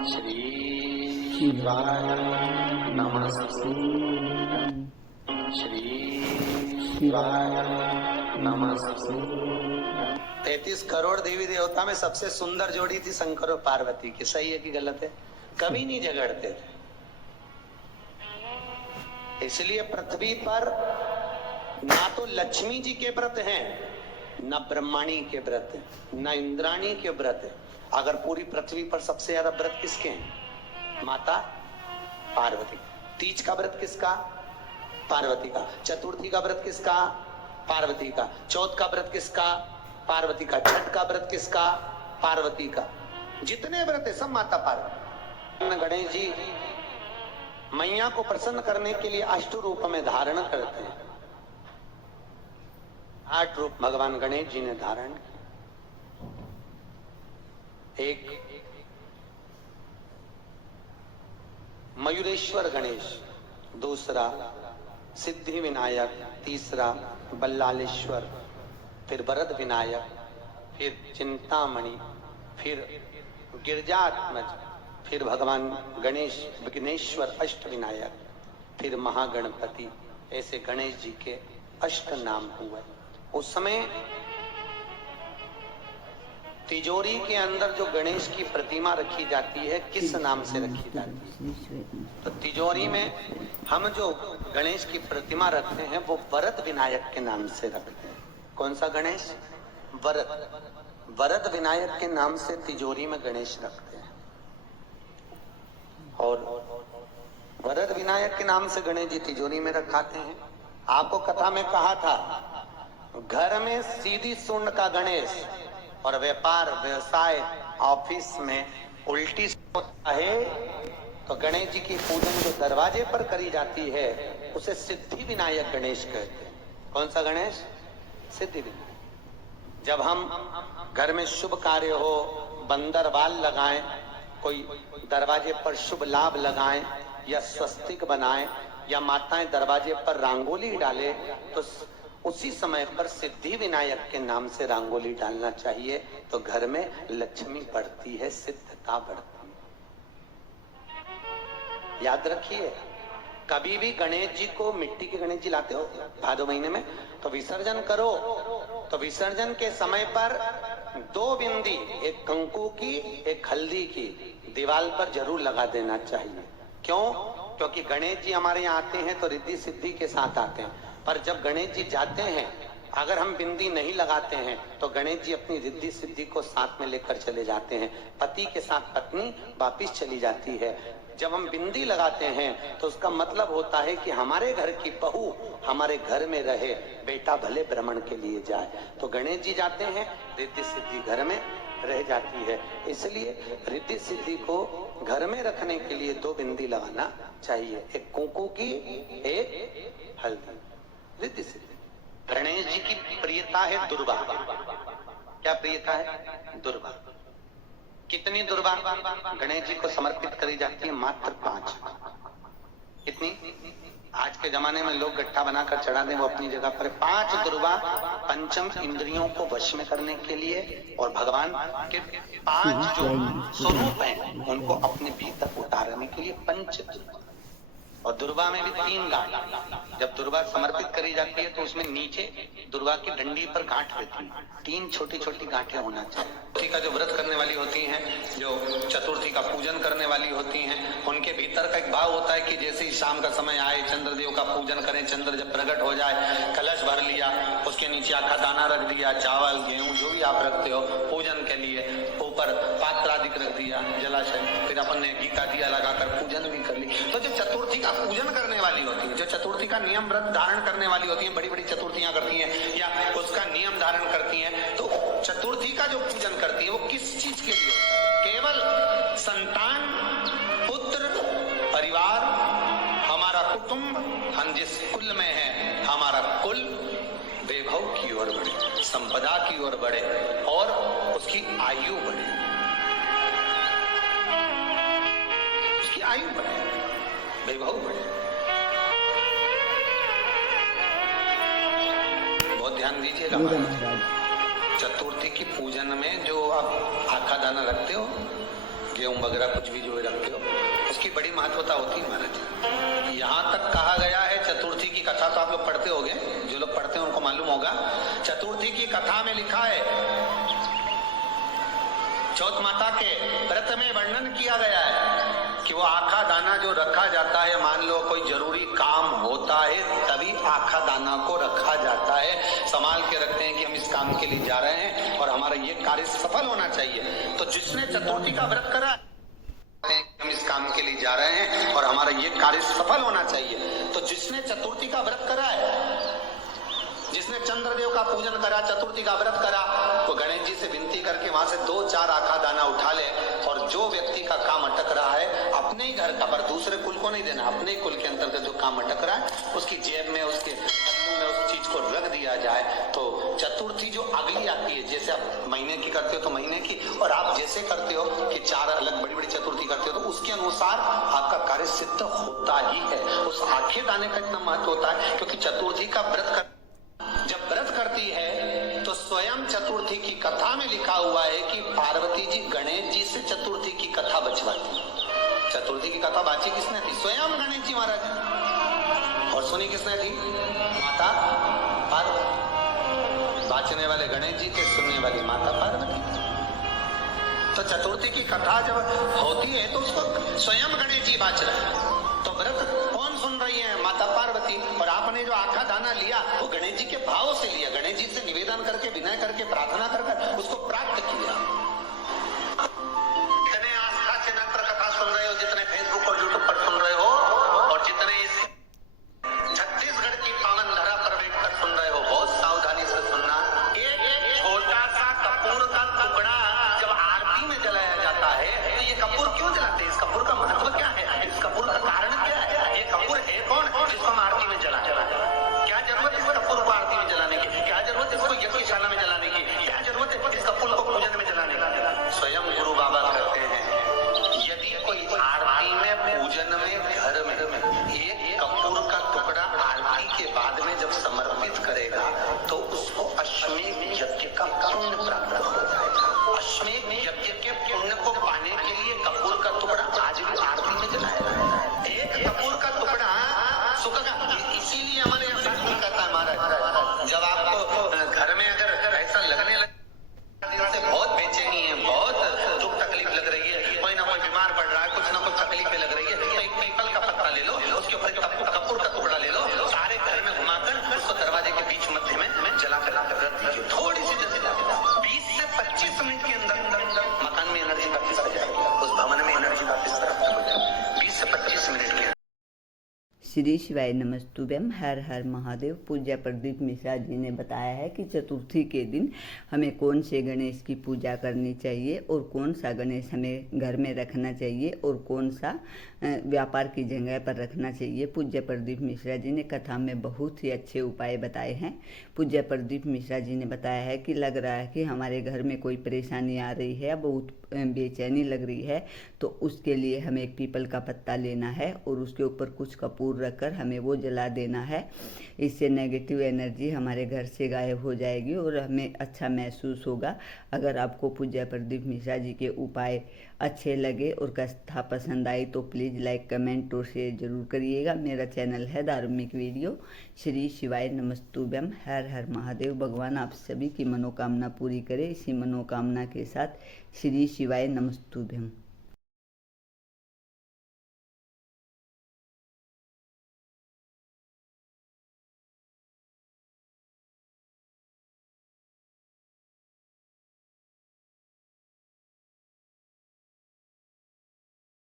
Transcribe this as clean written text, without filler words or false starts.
श्री शिवाय नमस्तु। श्री शिवाय नमस्तु। 33 करोड़ देवी देवता में सबसे सुंदर जोड़ी थी शंकर और पार्वती की। सही है कि गलत है? कभी नहीं झगड़ते थे। इसलिए पृथ्वी पर ना तो लक्ष्मी जी के व्रत हैं, न ब्रह्माणी के व्रत है, न इंद्राणी के व्रत है। अगर पूरी पृथ्वी पर सबसे ज्यादा व्रत किसके हैं? माता पार्वती। तीज का व्रत किसका? पार्वती का। चतुर्थी का व्रत किसका? पार्वती का। चौथ का व्रत किसका? पार्वती का। छठ का व्रत किसका? पार्वती का। जितने व्रत है सब माता पार्वती। गणेश जी मैया को प्रसन्न करने के लिए अष्ट रूप में धारण करते हैं। 8 रूप भगवान गणेश जी ने धारण किया। एक मयूरेश्वर गणेश, दूसरा सिद्धि विनायक, तीसरा बल्लालेश्वर, फिर वरद विनायक, फिर चिंतामणि, फिर गिरजात्मज, फिर भगवान गणेश विघ्नेश्वर अष्ट विनायक, फिर महागणपति। ऐसे गणेश जी के अष्ट नाम हुए। उस समय तिजोरी के अंदर जो गणेश की प्रतिमा रखी जाती है किस नाम से रखी जाती है? तो तिजोरी में हम जो गणेश की प्रतिमा रखते हैं वो वरद विनायक के नाम से रखते हैं। कौन सा गणेश? वरद। वरद विनायक के नाम से तिजोरी में गणेश रखते हैं। और वरद विनायक के नाम से गणेश जी तिजोरी में रखाते हैं। आपको कथा में कहा था, घर में सीधी सुंड का गणेश और व्यापार व्यवसाय ऑफिस में उल्टी होता है, तो गणेश जी की पूजन जो दरवाजे पर करी जाती है उसे सिद्धि विनायक गणेश कहते हैं। कौन सा गणेश? सिद्धि विनायक। जब हम घर में शुभ कार्य हो, बंदरवाल लगाएं, कोई दरवाजे पर शुभ लाभ लगाएं, या स्वस्तिक बनाएं, या माताएं दरवाजे पर रंगोली डाले, तो उसी समय पर सिद्धि विनायक के नाम से रंगोली डालना चाहिए। तो घर में लक्ष्मी बढ़ती है, सिद्धता बढ़ती है। याद रखिए, कभी भी गणेश जी को, मिट्टी के गणेश जी लाते हो भादो महीने में, तो विसर्जन करो तो विसर्जन के समय पर 2 बिंदी, एक कंकु की एक हल्दी की, दीवार पर जरूर लगा देना चाहिए। क्यों? क्योंकि गणेश जी हमारे यहाँ आते हैं तो रिद्धि सिद्धि के साथ आते हैं। पर जब गणेश जी जाते हैं, अगर हम बिंदी नहीं लगाते हैं तो गणेश जी अपनी रिद्धि सिद्धि को साथ में लेकर चले जाते हैं। पति के साथ पत्नी वापिस चली जाती है। जब हम बिंदी लगाते हैं तो उसका मतलब होता है कि हमारे घर की बहू हमारे घर में रहे, बेटा भले भ्रमण के लिए जाए। तो गणेश जी जाते हैं, रिद्धि सिद्धि घर में रह जाती है। इसलिए रिद्धि सिद्धि को घर में रखने के लिए 2 बिंदी लगाना चाहिए, एक कुंकू की, एक हल्दी। रिद्धि सिद्धि। गणेश जी की प्रियता है दुर्वा। क्या प्रियता है? दुर्वा। कितनी दुर्वा गणेश जी को समर्पित करी जाती है? मात्र 5। कितनी? आज के जमाने में लोग गट्ठा बनाकर चढ़ा दें, वो अपनी जगह पर। 5 दुर्वा पंचम इंद्रियों को वश में करने के लिए, और भगवान के 5 जो स्वरूप हैं उनको अपने भीतर उतारने के लिए 5 दुर्वा। और दुर्वा में भी 3 गांठ। जब दुर्वा समर्पित करी जाती है तो उसमें नीचे दुर्वा की डंडी पर गांठ रहती है, 3 छोटी छोटी गांठें होना चाहिए। चतुर्थी का जो व्रत करने वाली होती हैं, जो चतुर्थी का पूजन करने वाली होती हैं, उनके भीतर का एक भाव होता है कि जैसे ही शाम का समय आए, चंद्रदेव का पूजन करें। चंद्र जब प्रकट हो जाए, कलश भर लिया, उसके नीचे आखा दाना रख दिया, चावल गेहूं जो भी आप रखते हो पूजन के लिए, ऊपर पात्र आदि रख दिया, जलाशय, फिर अपन ने घी का दिया लगाकर पूजन भी कर ली। तो जो चतुर्थी का पूजन करने वाली होती है, जो चतुर्थी का नियम व्रत धारण करने वाली होती है, बड़ी बड़ी चतुर्थियां करती हैं या उसका नियम धारण करती हैं, तो चतुर्थी का जो पूजन करती है वो किस चीज के लिए? केवल संतान, पुत्र, परिवार, हमारा कुटुंब, हम जिस कुल में है, हमारा कुल वैभव की ओर बढ़े, संपदा की ओर बढ़े और उसकी आयु बढ़े, उसकी आयु बढ़े, वैभव बढ़े। बहुत ध्यान दीजिएगा। चतुर्थी की पूजन में जो आप आखा दाना रखते हो, गेहूं वगैरह कुछ भी जो भी रखते हो, उसकी बड़ी महत्वता होती है महाराज। यहाँ तक कहा गया है, चतुर्थी की कथा तो आप लोग पढ़ते होंगे, जो लोग पढ़ते हैं उनको मालूम होगा। चतुर्थी की कथा में लिखा है, चौथ माता के व्रत में वर्णन किया गया है कि वो आखा दाना जो रखा जाता है, मान लो कोई जरूरी काम होता है तभी आखा दाना को रखा जाता है, संभाल के रखते हैं कि हम इस काम के लिए जा रहे हैं और हमारा ये कार्य सफल होना चाहिए। तो जिसने चतुर्थी का व्रत करा, हम इस काम के लिए जा रहे हैं और हमारा ये कार्य सफल होना चाहिए। तो जिसने चतुर्थी का व्रत करा है, जिसने चंद्रदेव का पूजन करा, चतुर्थी का व्रत करा, तो गणेश जी से विनती करके वहां से 2-4 आखा दाना उठा ले, और जो व्यक्ति का काम अटक रहा है अपने ही घर का, पर दूसरे कुल को नहीं देना, अपने ही कुल के अंतर्गत जो काम अटक रहा है उसकी जेब में, उसके में उस चीज को रख दिया जाए। तो चतुर्थी जो अगली आती है, जैसे आप महीने की करते हो तो महीने की, और आप जैसे करते हो कि 4 अलग बड़ी बड़ी चतुर्थी करते हो, तो उसके अनुसार आपका कार्य सिद्ध होता ही है। उस आखे दाने का इतना महत्व होता है क्योंकि चतुर्थी का व्रत जब व्रत करती है तो स्वयं चतुर्थी की कथा में लिखा हुआ है कि पार्वती जी गणेश जी से चतुर्थी की कथा बचवाती। चतुर्थी की कथा बाची किसने थी? स्वयं गणेश जी महाराज। और सुनी किसने थी? माता पार्वती। बाचने वाले गणेश जी थे, सुनने वाली माता पार्वती। तो चतुर्थी की कथा जब होती है तो उसको स्वयं गणेश जी बाच रहे हैं। तो व्रत कौन सुन रही है? माता पार्वती। और आपने जो आखा दाना लिया वो गणेश जी के भाव से लिया, गणेश जी से निवेदन करके, विनय करके, प्रार्थना कर उसको प्राप्त किया। जितने आस्था से नत्र कथा सुन रहे हो, जितने फेसबुक और यूट्यूब पर सुन रहे हो, और जितने इस छत्तीसगढ़ की पावन धरा पर बैठकर सुन रहे हो, बहुत सावधानी से सुनना। एक छोटा सा कपूर का टुकड़ा जब आरती में जलाया जाता है तो ये कपूर क्यों जलाते हैं? इस कपूर का महत्व क्या है? इस कपूर का कारण क्या है? ये कपूर है कौन जिसको हम आरती में जला? क्या जरूरत इस कपूर को आरती में जलाने की? क्या जरूरत इसको यज्ञशाला में जलाने की? क्या जरूरत है इस कपूर को पूजन में जलाने की? स्वयं गुरु बाबा कहते हैं, यदि कोई आरती में, पूजन में, घर में एक कपूर का टुकड़ा आरती के बाद में जब समर्पित करेगा तो उसको अश्वमेध यज्ञ का पुण्य प्राप्त हो जाएगा। अश्वमेध यज्ञ के पुण्य को पाने के लिए कपूर का टुकड़ा आज भी आरती में जलाया जाता है। एक कपूर का टुकड़ा सुख का, इसीलिए हमारे यहाँ शास्त्र कहता है महाराज, जब आपको घर में अगर ऐसा लगने लगे से बहुत बेचैनी है, बहुत दुख तकलीफ लग रही है, कोई ना कोई बीमार पड़ रहा है, कुछ ना कुछ तकलीफें लग रही है, तो एक पीपल का पत्ता ले लो, उसके ऊपर कपूर का टुकड़ा ले लो, सारे घर में घुमाकर उसको दरवाजे के बीच मध्य में जला कर रख दीजिए। थोड़ी सी जैसे 20 से 25 मिनट के अंदर मकान में एनर्जी वापस आ जाएगी, उस भवन में एनर्जी वापस प्राप्त हो जाएगी। 20 से 25 मिनट के। श्री शिवाय नमस्तुभ्यम। हर हर महादेव। पूज्य प्रदीप मिश्रा जी ने बताया है कि चतुर्थी के दिन हमें कौन से गणेश की पूजा करनी चाहिए और कौन सा गणेश हमें घर में रखना चाहिए और कौन सा व्यापार की जगह पर रखना चाहिए। पूज्य प्रदीप मिश्रा जी ने कथा में बहुत ही अच्छे उपाय बताए हैं। पूज्य प्रदीप मिश्रा जी ने बताया है कि लग रहा है कि हमारे घर में कोई परेशानी आ रही है, बहुत बेचैनी लग रही है, तो उसके लिए हमें एक पीपल का पत्ता लेना है और उसके ऊपर कुछ कपूर रखकर हमें वो जला देना है। इससे नेगेटिव एनर्जी हमारे घर से गायब हो जाएगी और हमें अच्छा महसूस होगा। अगर आपको पूज्य प्रदीप मिश्रा जी के उपाय अच्छे लगे और कथा पसंद आई तो प्लीज़ लाइक, कमेंट और शेयर जरूर करिएगा। मेरा चैनल है धार्मिक वीडियो। श्री शिवाय नमस्तुभ्यम। हर हर महादेव। भगवान आप सभी की मनोकामना पूरी करे। इसी मनोकामना के साथ श्री शिवाय नमस्तुभ्यम।